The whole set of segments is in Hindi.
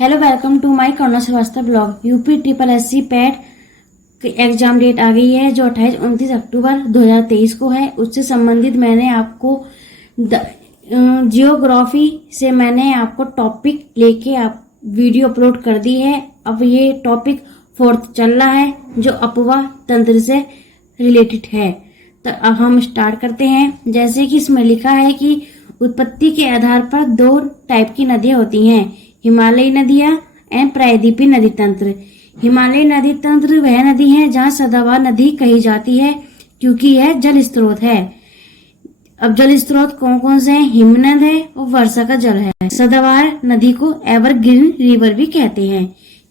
Hello, welcome to my Karuna Srivastava blog. UP triple SC PET की एग्जाम डेट आ गई है जो 28-29 अक्टूबर 2023 को है। उससे संबंधित मैंने आपको जियोग्राफी से मैंने आपको टॉपिक लेके आप वीडियो अपलोड कर दी है। अब ये टॉपिक 4th चल रहा है जो अपवाह तंत्र से रिलेटेड है। तो अब हम स्टार्ट करते हैं। जैसे कि इसमें लिखा है कि उत्पत्ति के आधार पर 2 टाइप की नदियां होती हैं, हिमालयी नदियां एवं प्रायद्वीपीय नदी तंत्र। हिमालयी नदी तंत्र वह नदी है जहां सदाबहार नदी कही जाती है क्योंकि यह जल स्रोत है। अब जल स्रोत कौन कौन से हैं? हिमनद है और वर्षा का जल है। सदाबहार नदी को एवरग्रीन रिवर भी कहते हैं।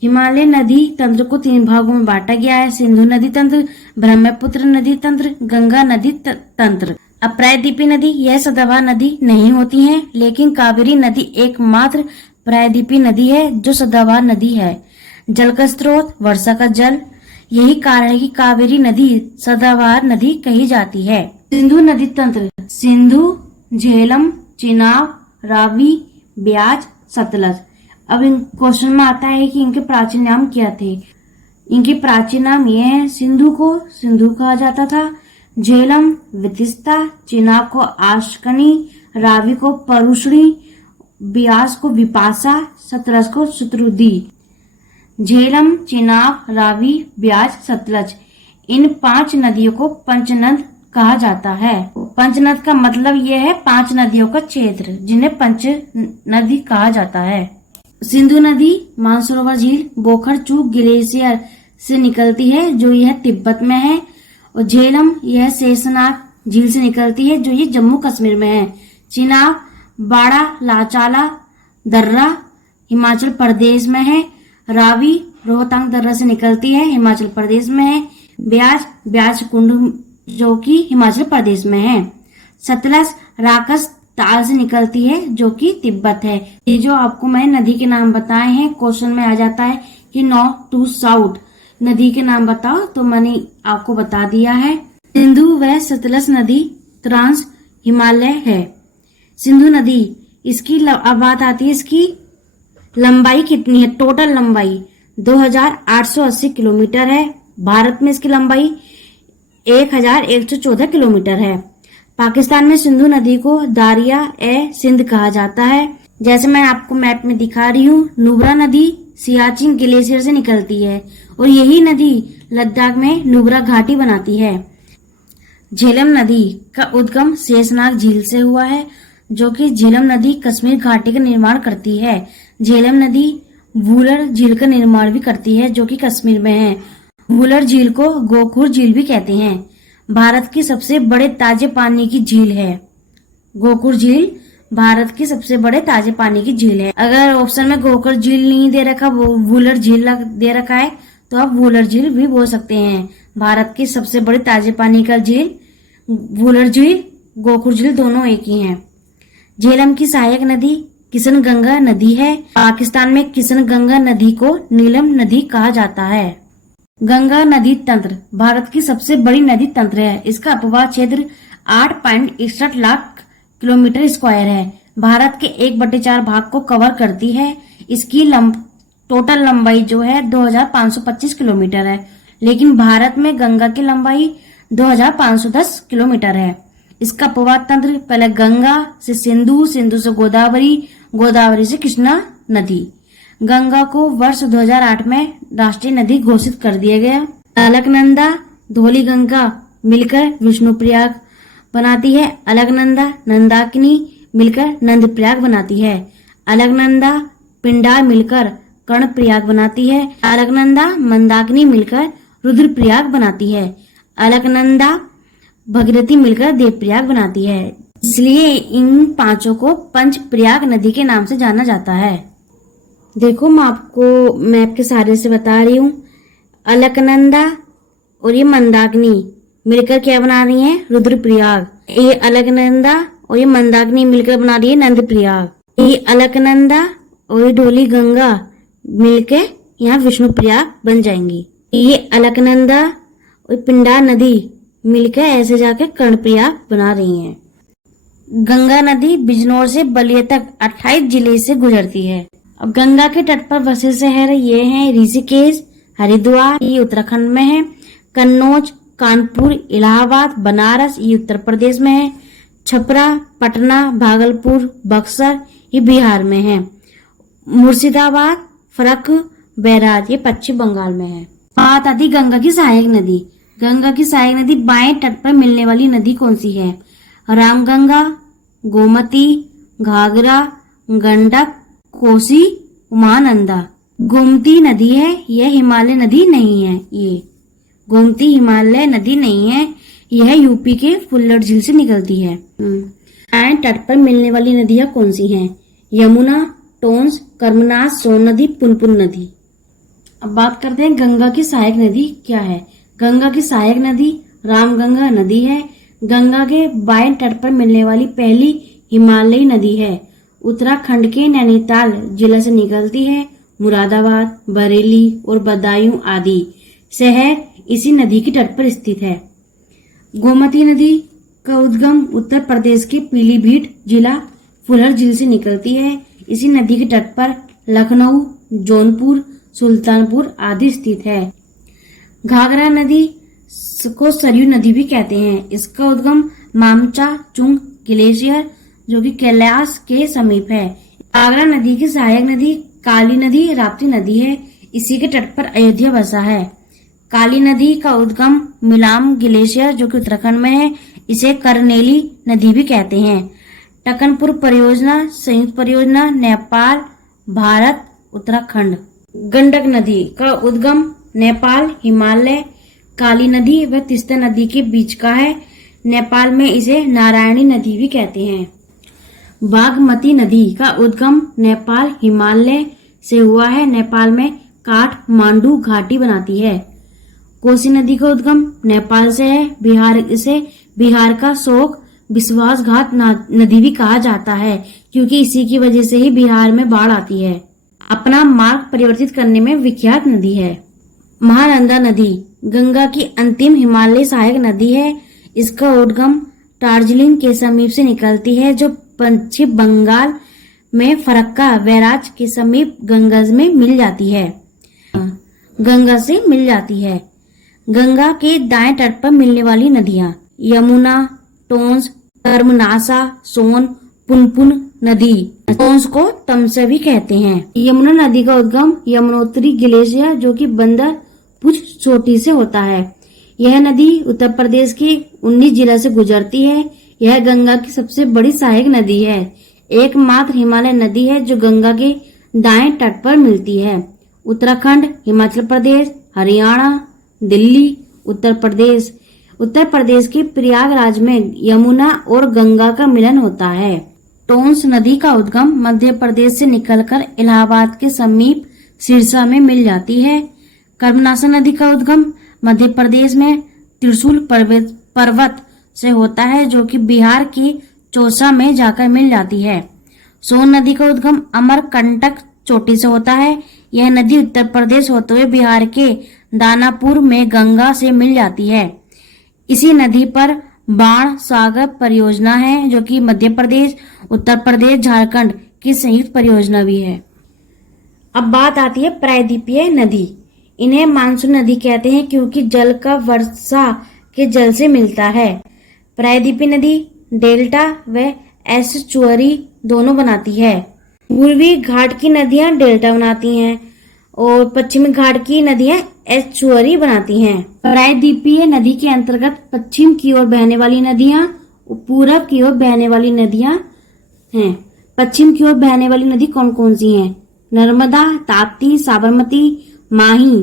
हिमालय नदी तंत्र को 3 भागों में बांटा गया है, सिंधु नदी तंत्र, ब्रह्मपुत्र नदी तंत्र, गंगा नदी तंत्र। अब प्रायद्वीपीय नदी यह सदाबहार नदी नहीं होती है, लेकिन कावेरी नदी एकमात्र प्रायद्वीपीय नदी है जो सदाबहार नदी है। जल का स्रोत वर्षा का जल, यही कारण है कि कावेरी नदी सदाबहार नदी कही जाती है। सिंधु नदी तंत्र सिंधु, झेलम, चिनाब, रावी, ब्यास, सतलज। अब इन क्वेश्चन में आता है कि इनके प्राचीन नाम क्या थे। इनके प्राचीन नाम ये है, सिंधु को सिंधु कहा जाता था, झेलम वितिस्ता, चिनाब को आशकनी, रावी को परुषणी, ब्यास को विपाशा, सतलज को शत्रुदी। झेलम, चिनाब, रावी, ब्यास, सतलज, इन 5 नदियों को पंचनद कहा जाता है। पंचनद का मतलब यह है 5 नदियों का क्षेत्र जिन्हें पंच नदी कहा जाता है। सिंधु नदी मानसरोवर झील बोखरचू ग्लेशियर से निकलती है जो यह तिब्बत में है, और झेलम यह शेषनाग झील से निकलती है जो ये जम्मू कश्मीर में है। चिनाब बाड़ा लाचाला दर्रा हिमाचल प्रदेश में है। रावी रोहतांग दर्रा से निकलती है, हिमाचल प्रदेश में है। ब्यास ब्यास कुंड जो कि हिमाचल प्रदेश में है। सतलज राकस ताल से निकलती है जो कि तिब्बत है। ये जो आपको मैं नदी के नाम बताए हैं, क्वेश्चन में आ जाता है कि नॉर्थ टू साउथ नदी के नाम बताओ, तो मैंने आपको बता दिया है। सिंधु व सतलज नदी ट्रांस हिमालय है। सिंधु नदी इसकी अब बात आती है इसकी लंबाई कितनी है। टोटल लंबाई 2880 किलोमीटर है। भारत में इसकी लंबाई 1114 किलोमीटर है। पाकिस्तान में सिंधु नदी को दारिया ए सिंध कहा जाता है। जैसे मैं आपको मैप में दिखा रही हूँ, नुब्रा नदी सियाचिन ग्लेशियर से निकलती है और यही नदी लद्दाख में नुब्रा घाटी बनाती है। झेलम नदी का उद्गम शेषनाग झील से हुआ है जो कि झेलम नदी कश्मीर घाटी का निर्माण करती है। झेलम नदी वुलर झील का निर्माण भी करती है जो कि कश्मीर में है। वुलर झील को गोखुर झील भी कहते हैं। भारत की सबसे बड़े ताजे पानी की झील है। गोखुर झील भारत की सबसे बड़े ताजे पानी की झील है। अगर ऑप्शन में गोखुर झील नहीं दे रखा, वो वुलर झील दे रखा है, तो आप वुलर झील भी बोल सकते हैं। भारत की सबसे बड़ी ताजे पानी का झील वुलर झील, गोखुर झील दोनों एक ही हैं। झेलम की सहायक नदी किशन गंगा नदी है। पाकिस्तान में किशन गंगा नदी को नीलम नदी कहा जाता है। गंगा नदी तंत्र भारत की सबसे बड़ी नदी तंत्र है। इसका अपवाह क्षेत्र 8.61 लाख किलोमीटर स्क्वायर है। भारत के 1/4 भाग को कवर करती है। इसकी टोटल लंबाई जो है 2525 किलोमीटर है, लेकिन भारत में गंगा की लंबाई 2510 किलोमीटर है। इसका अपवाह तंत्र पहले गंगा से सिंधु, सिंधु से गोदावरी, गोदावरी से कृष्णा नदी। गंगा को वर्ष 2008 में राष्ट्रीय नदी घोषित कर दिया गया। अलकनंदा धौली गंगा मिलकर विष्णुप्रयाग बनाती है। अलकनंदा नंदाकिनी मिलकर नंदप्रयाग बनाती है। अलकनंदा पिंडा मिलकर कर्णप्रयाग बनाती है। अलकनंदा मंदाकिनी मिलकर रुद्रप्रयाग बनाती है। अलकनंदा भगीरथी मिलकर देवप्रयाग बनाती है। इसलिए इन 5 को पंचप्रयाग नदी के नाम से जाना जाता है। देखो, मैं आपको मैप के सहारे से बता रही हूँ। अलकनंदा और ये मंदाकिनी मिलकर क्या बना रही है? रुद्रप्रयाग। ये अलकनंदा और ये मंदाकिनी मिलकर बना रही है नंदप्रयाग। ये अलकनंदा और ये ढोली गंगा मिलकर यहाँ विष्णुप्रयाग बन जाएंगी। ये अलकनंदा और पिंडा नदी मिलकर ऐसे जाकर कर्णप्रयाग बना रही हैं। गंगा नदी बिजनौर से बलिया तक 28 जिले से गुजरती है। अब गंगा के तट पर बसे शहर ये हैं ऋषिकेश, हरिद्वार, ये उत्तराखंड में है। कन्नौज, कानपुर, इलाहाबाद, बनारस, ये उत्तर प्रदेश में है। छपरा, पटना, भागलपुर, बक्सर, ये बिहार में है। मुर्शिदाबाद, फरक, बैराज, ये पश्चिम बंगाल में है। बात आती गंगा की सहायक नदी। गंगा की सहायक नदी बाएं तट पर मिलने वाली नदी कौन सी है? रामगंगा, गोमती, घाघरा, गंडक, कोसी, महानंदा। गोमती नदी है, यह हिमालय नदी नहीं है। ये गोमती हिमालय नदी नहीं है, यह यूपी के फुल्लर झील से निकलती है। दाएं तट पर मिलने वाली नदियां कौन सी हैं? यमुना, टोंस, कर्मनाश, सोन नदी, पुनपुन नदी। अब बात करते हैं गंगा की सहायक नदी क्या है। गंगा की सहायक नदी रामगंगा नदी है। गंगा के बाएं तट पर मिलने वाली पहली हिमालयी नदी है। उत्तराखंड के नैनीताल जिला से निकलती है। मुरादाबाद, बरेली और बदायूं आदि शहर इसी नदी के तट पर स्थित है। गोमती नदी का उद्गम उत्तर प्रदेश के पीलीभीत जिला फुलर झील से निकलती है। इसी नदी के तट पर लखनऊ, जौनपुर, सुल्तानपुर आदि स्थित है। घाघरा नदी को सरयू नदी भी कहते हैं। इसका उद्गम मामचा चुंग ग्लेशियर जो कि कैलाश के समीप है। घाघरा नदी की सहायक नदी काली नदी, राप्ती नदी है। इसी के तट पर अयोध्या बसा है। काली नदी का उद्गम मिलाम ग्लेशियर जो कि उत्तराखंड में है। इसे करनेली नदी भी कहते हैं। टकनपुर परियोजना संयुक्त परियोजना नेपाल, भारत, उत्तराखंड। गंडक नदी का उद्गम नेपाल, हिमालय, काली नदी व तीस्ता नदी के बीच का है। नेपाल में इसे नारायणी नदी भी कहते हैं। बागमती नदी का उद्गम नेपाल, हिमालय से हुआ है। नेपाल में काठमांडू घाटी बनाती है। कोसी नदी का उद्गम नेपाल से है। बिहार का शोक विश्वासघात नदी भी कहा जाता है क्योंकि इसी की वजह से ही बिहार में बाढ़ आती है। अपना मार्ग परिवर्तित करने में विख्यात नदी है। महानंदा नदी गंगा की अंतिम हिमालय सहायक नदी है। इसका उद्गम दार्जिलिंग के समीप से निकलती है जो पश्चिम बंगाल में फरक्का बैराज के समीप गंगा से मिल जाती है। गंगा के दाएं तट पर मिलने वाली नदियां यमुना, टोंस, कर्मनाशा, सोन, पुनपुन नदी। टोंस को तमसा भी कहते हैं। यमुना नदी का उद्गम यमुनोत्री ग्लेशियर जो कि बंदर पुछ चोटी से होता है। यह नदी उत्तर प्रदेश के 19 जिला से गुजरती है। यह गंगा की सबसे बड़ी सहायक नदी है। एकमात्र हिमालय नदी है जो गंगा के दाएं तट पर मिलती है। उत्तराखंड, हिमाचल प्रदेश, हरियाणा, दिल्ली, उत्तर प्रदेश के प्रयागराज में यमुना और गंगा का मिलन होता है। टोंस नदी का उद्गम मध्य प्रदेश से निकलकर इलाहाबाद के समीप सिरसा में मिल जाती है। कर्मनाशा नदी का उद्गम मध्य प्रदेश में त्रिशूल पर्वत से होता है जो कि बिहार के चौसा में जाकर मिल जाती है। सोन नदी का उद्गम अमरकंटक चोटी से होता है। यह नदी उत्तर प्रदेश होते हुए बिहार के दानापुर में गंगा से मिल जाती है। इसी नदी पर बाण सागर परियोजना है जो कि मध्य प्रदेश, उत्तर प्रदेश, झारखंड की संयुक्त परियोजना भी है। अब बात आती है प्रायद्वीपीय नदी। इन्हें मानसून नदी कहते हैं क्योंकि जल का वर्षा के जल से मिलता है। प्रायद्वीपीय नदी डेल्टा व एस्चुअरी दोनों बनाती है। पूर्वी घाट की नदियां डेल्टा बनाती हैं और पश्चिमी घाट की नदियां एस्चुअरी बनाती हैं। प्रायद्वीपीय नदी के अंतर्गत पश्चिम की ओर बहने वाली नदियां पूरब की ओर बहने वाली नदियां हैं। पश्चिम की ओर बहने वाली नदी कौन कौन सी हैं? नर्मदा, ताप्ती, साबरमती, माही,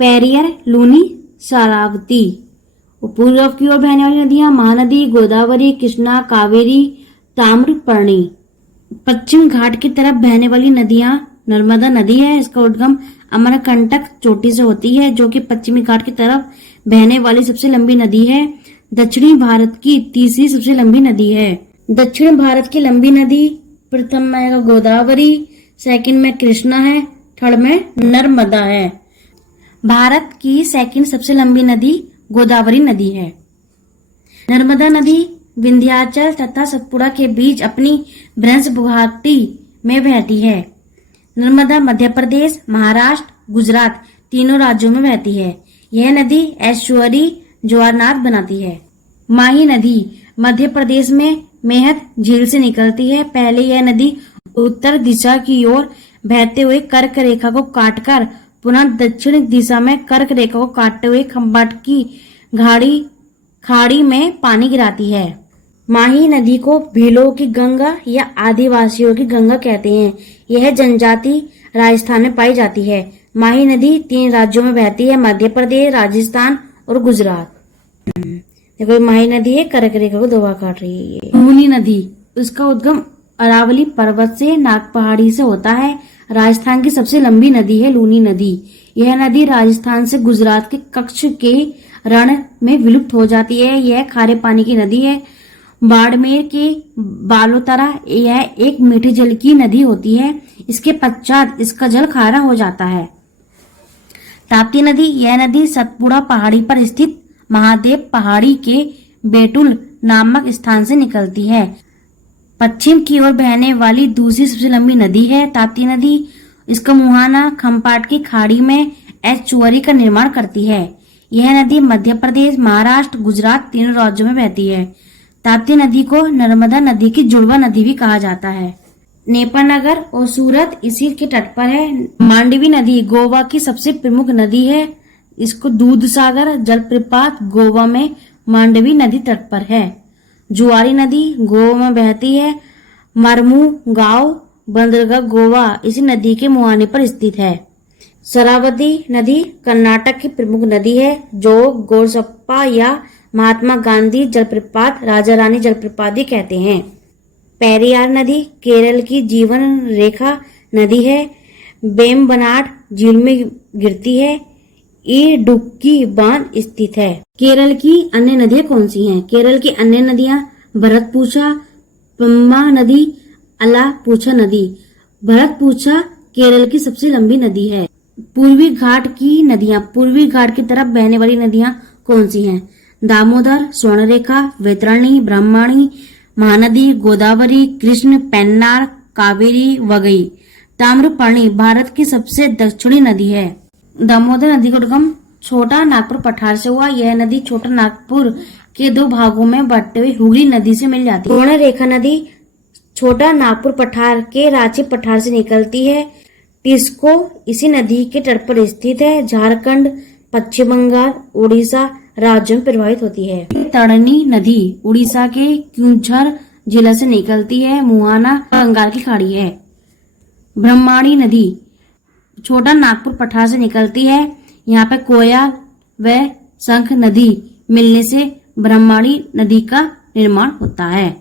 पेरियर, लूनी, शरावती। पूर्व की ओर बहने वाली नदियां महानदी, गोदावरी, कृष्णा, कावेरी, ताम्रपर्णी। पश्चिम घाट की तरफ बहने वाली नदियां नर्मदा नदी है। इसका उद्गम अमरकंटक चोटी से होती है जो कि पश्चिमी घाट की तरफ बहने वाली सबसे लंबी नदी है। दक्षिणी भारत की तीसरी सबसे लंबी नदी है। दक्षिण भारत की लंबी नदी प्रथम में गोदावरी, सेकंड में कृष्णा है, थर्ड में नर्मदा है। भारत की सेकंड सबसे लंबी नदी गोदावरी नदी है। नर्मदा नदी विंध्याचल तथा सतपुड़ा के बीच अपनी भ्रंश घाटी में बहती है। नर्मदा मध्य प्रदेश, महाराष्ट्र, गुजरात तीनों राज्यों में बहती है। यह नदी ऐश्वर्य ज्वारनाथ बनाती है। माही नदी मध्य प्रदेश में मेहत झील से निकलती है। पहले यह नदी उत्तर दिशा की ओर बहते हुए कर्क रेखा को काटकर पुनः दक्षिण दिशा में कर्क रेखा को काटते हुए खंबाट की खाड़ी में पानी गिराती है। माही नदी को भीलों की गंगा या आदिवासियों की गंगा कहते हैं। यह जनजाति राजस्थान में पाई जाती है। माही नदी 3 राज्यों में बहती है, मध्य प्रदेश, राजस्थान और गुजरात। देखो माही नदी है, कर्क रेखा को 2 बार काट रही है। ये लूनी नदी, उसका उद्गम अरावली पर्वत से नाग पहाड़ी से होता है। राजस्थान की सबसे लंबी नदी है लूनी नदी। यह नदी राजस्थान से गुजरात के कच्छ के रण में विलुप्त हो जाती है। यह खारे पानी की नदी है। बाड़मेर के बालोतरा यह एक मीठे जल की नदी होती है। इसके पश्चात इसका जल खारा हो जाता है। ताप्ती नदी, यह नदी सतपुड़ा पहाड़ी पर स्थित महादेव पहाड़ी के बेटुल नामक स्थान से निकलती है। पश्चिम की ओर बहने वाली दूसरी सबसे लंबी नदी है ताप्ती नदी। इसका मुहाना खंपाट की खाड़ी में ऐश्वर्य का निर्माण करती है। यह नदी मध्य प्रदेश, महाराष्ट्र, गुजरात तीनों राज्यों में बहती है। ताप्ती नदी को नर्मदा नदी की जुड़वा नदी भी कहा जाता है। नेपानगर और सूरत इसी के तट पर है। मांडवी नदी गोवा की सबसे प्रमुख नदी है। इसको दूधसागर जलप्रपात गोवा में मांडवी नदी तट पर है। जुआरी नदी गोवा में बहती है। मरमुगांव बंदरगाह गोवा इसी नदी के मुहाने पर स्थित है। शरावती नदी कर्नाटक की प्रमुख नदी है, जो गोरसप्पा या महात्मा गांधी जलप्रपात, राजा रानी जलप्रपात भी कहते हैं। पेरियार नदी केरल की जीवन रेखा नदी है। वेम्बनाड झील में गिरती है। इडुक्की बांध स्थित है। केरल की अन्य नदियां कौन सी हैं? केरल की अन्य नदियां भरतपुछा, पम्मा नदी, अलापुछा नदी। भरतपुछा केरल की सबसे लंबी नदी है। पूर्वी घाट की नदियां, पूर्वी घाट की तरफ बहने वाली नदियां कौन सी हैं? दामोदर, स्वर्णरेखा, वैतरणी, ब्रह्मणी, महानदी, गोदावरी, कृष्ण, पेन्नार, कावेरी, वगई। ताम्रपर्णी भारत की सबसे दक्षिणी नदी है। दामोदर नदी का उद्गम छोटा नागपुर पठार से हुआ। यह नदी छोटा नागपुर के 2 भागों में बटते हुए हुगली नदी से मिल जाती है। स्वर्णरेखा नदी छोटा नागपुर पठार के रांची पठार से निकलती है। टिस्को इसी नदी के तट पर स्थित है। झारखंड, पश्चिम बंगाल, उड़ीसा राज्यों में प्रवाहित होती है। तड़नी नदी उड़ीसा के क्यूझर जिला से निकलती है। मुहाना बंगाल की खाड़ी है। ब्रह्मणी नदी छोटा नागपुर पठार से निकलती है। यहाँ पे कोया व शंख नदी मिलने से ब्रह्मणी नदी का निर्माण होता है।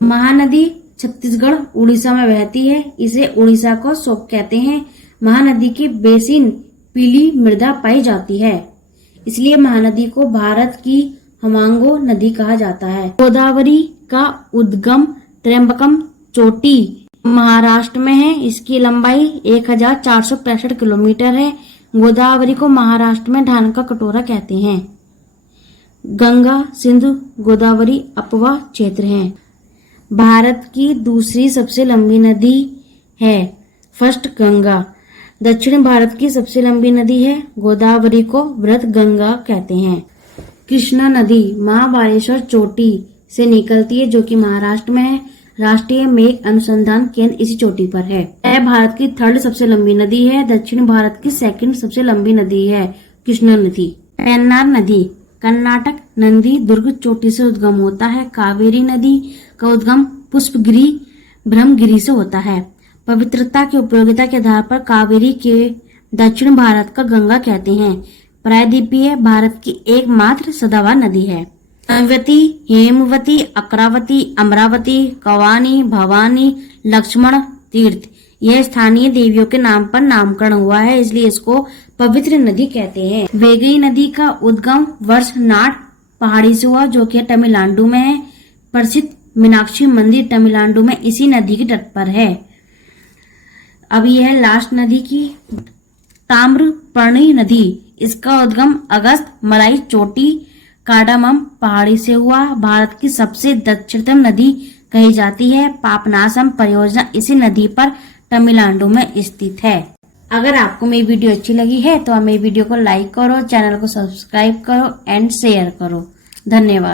महानदी छत्तीसगढ़ उड़ीसा में बहती है। इसे उड़ीसा को सोप कहते हैं। महानदी की बेसिन पीली मृदा पाई जाती है, इसलिए महानदी को भारत की हमांगो नदी कहा जाता है। गोदावरी का उद्गम त्र्यंबकम चोटी महाराष्ट्र में है। इसकी लंबाई 1465 किलोमीटर है। गोदावरी को महाराष्ट्र में धान का कटोरा कहते हैं। गंगा, सिंधु, गोदावरी अपवाह क्षेत्र हैं। भारत की दूसरी सबसे लंबी नदी है फर्स्ट गंगा। दक्षिण भारत की सबसे लंबी नदी है। गोदावरी को वृहत गंगा कहते हैं। कृष्णा नदी महाबालेश्वर चोटी से निकलती है, जो कि महाराष्ट्र में है। राष्ट्रीय मेघ अनुसंधान केंद्र इसी चोटी पर है। यह भारत की 3rd सबसे लंबी नदी है। दक्षिण भारत की 2nd सबसे लंबी नदी है कृष्णा नदी। पेन्नार नदी कर्नाटक नंदी दुर्ग चोटी से उद्गम होता है। कावेरी नदी का उद्गम पुष्पगिरी ब्रह्मगिरी से होता है। पवित्रता की उपयोगिता के आधार पर कावेरी के दक्षिण भारत का गंगा कहते हैं। प्रायद्वीपीय भारत की एकमात्र सदाबहार नदी है। अवती, हेमवती, अकरावती, अमरावती, कवानी, भवानी, लक्ष्मण तीर्थ यह स्थानीय देवियों के नाम पर नामकरण हुआ है, इसलिए इसको पवित्र नदी कहते हैं। वेगई नदी का उद्गम वर्षनाड पहाड़ी से हुआ, जो कि तमिलनाडु में है। प्रसिद्ध मीनाक्षी मंदिर तमिलनाडु में इसी नदी के तट पर है। अब यह है लास्ट नदी की ताम्रपर्णी नदी। इसका उद्गम अगस्त मलाई चोटी कार्डामम पहाड़ी से हुआ। भारत की सबसे दक्षिणतम नदी कही जाती है। पापनासम परियोजना इसी नदी पर तमिलनाडु में स्थित है। अगर आपको मेरी वीडियो अच्छी लगी है तो आप मेरी वीडियो को लाइक करो, चैनल को सब्सक्राइब करो एंड शेयर करो। धन्यवाद।